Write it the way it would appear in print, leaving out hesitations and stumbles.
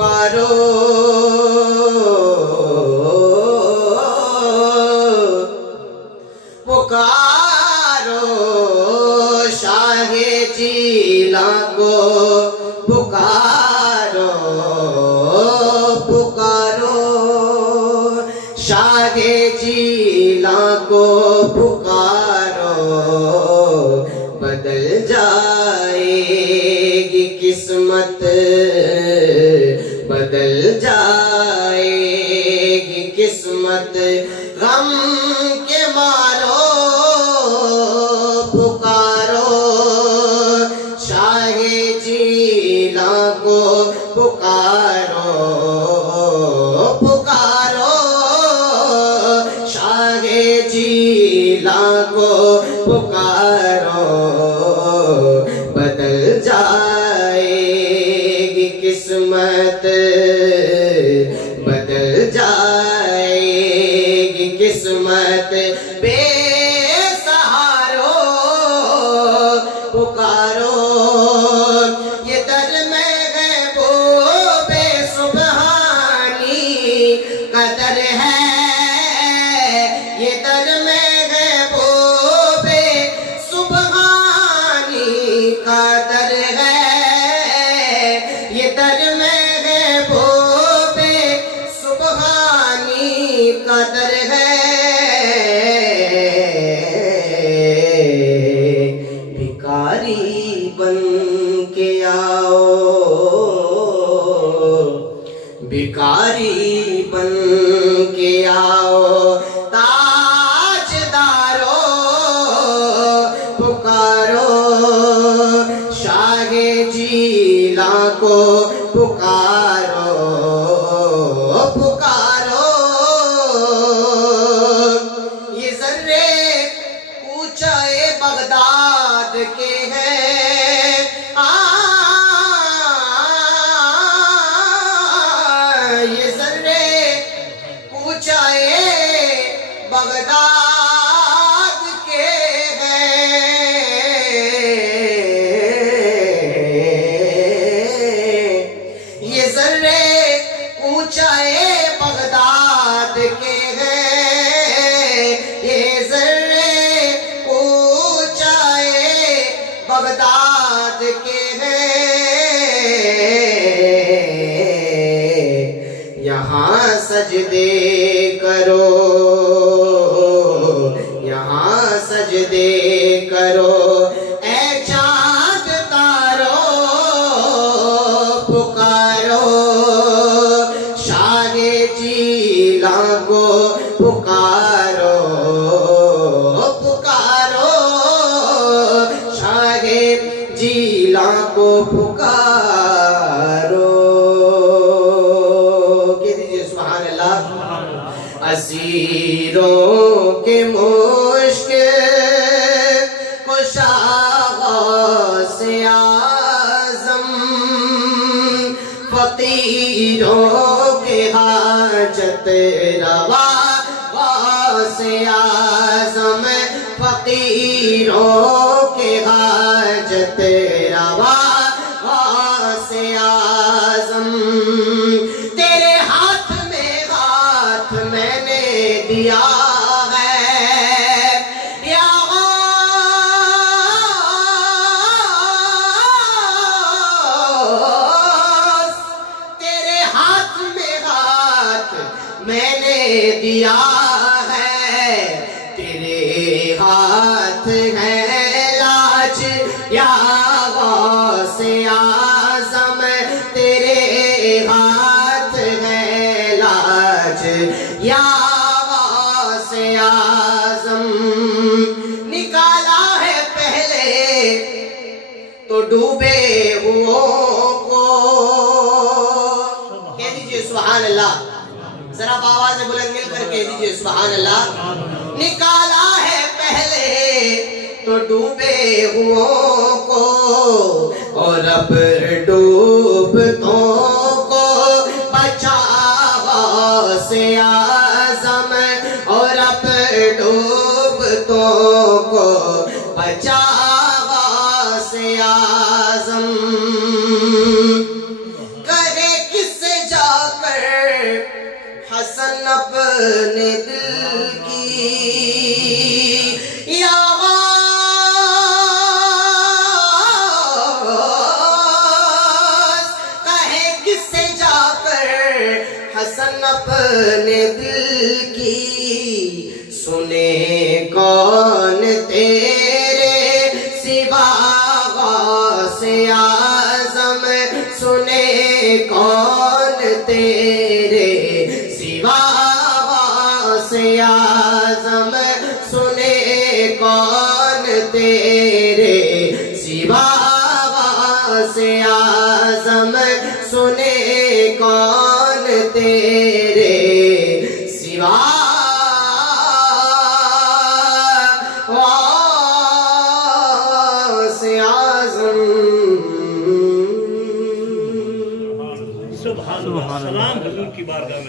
پکارو پکارو شاہ جیلاں کو پکارو پکارو شاہ جیلاں کو پکارو بدل جائے گی قسمت بدل جائے گی قسمت غم کے مارو پکارو شاہ جیلاں کو پکارو پکارو شاہ جیلاں کو پکارو بدل جائے گی قسمت بدل جائے گی قسمت بے سہارو پکارو یہ در میں غیب و بے سبحانی قدر ہے یہ در میں غیب و بے سبحانی قدر ہے یہ در میں غیب و بے سبحانی قدر ہے بھکاری بن کے آؤ بھکاری بن کے آؤ تاجدارو پکارو شاہ جیلاں کو پکارو پکارو یہ ذرے اونچائے بغداد کے ہیں یہ ذرے اونچائے بغداد کے ہیں یہ ذرے اونچائے بغداد کے ہیں یہ ذرے اونچائے بغداد کے ہیں یہاں سجدے کرو یہاں سجدے کرو اے چاند تارو پکارو شاہ جیلاں کو پکارو پکارو شاہ جیلاں کو پکارو کہہ دیجئے سبحان اللہ اسیروں کے مشک کشا غوث اعظم فقیروں کے حاجت روا غوث اعظم فقیروں کے حاجت روا غوث اعظم تیرے ہاتھ میں نے دیا ہے یا غوث تیرے ہاتھ میں نے دیا ہے تیرے ہاتھ ہے لاج یا غوث اعظم تیرے ہاتھ ہے لاج یا غوث اعظم نکالا ہے پہلے تو ڈوبے ہوں کو کہہ دیجئے سبحان اللہ ذرا آواز بلند مل کر کہہ دیجئے سبحان اللہ نکالا ہے پہلے تو ڈوبے ہوں کو اور اب ڈوبتوں کو بچا غوث اعظم اور اب ڈوبتوں کو بچا غوث اعظم کرے کس سے اپنے دل کی یا غوث کہے کس سے جا کر حسن اپنے دل کی سنے کون تیرے سوا غوث اعظم سنے کون تیرے سوا غوث اعظم سنے کون تیرے سوا غوث اعظم سنے کون تیرے سوا غوث اعظم سبحان اللہ. سلام حضور کی بارگاہ میں.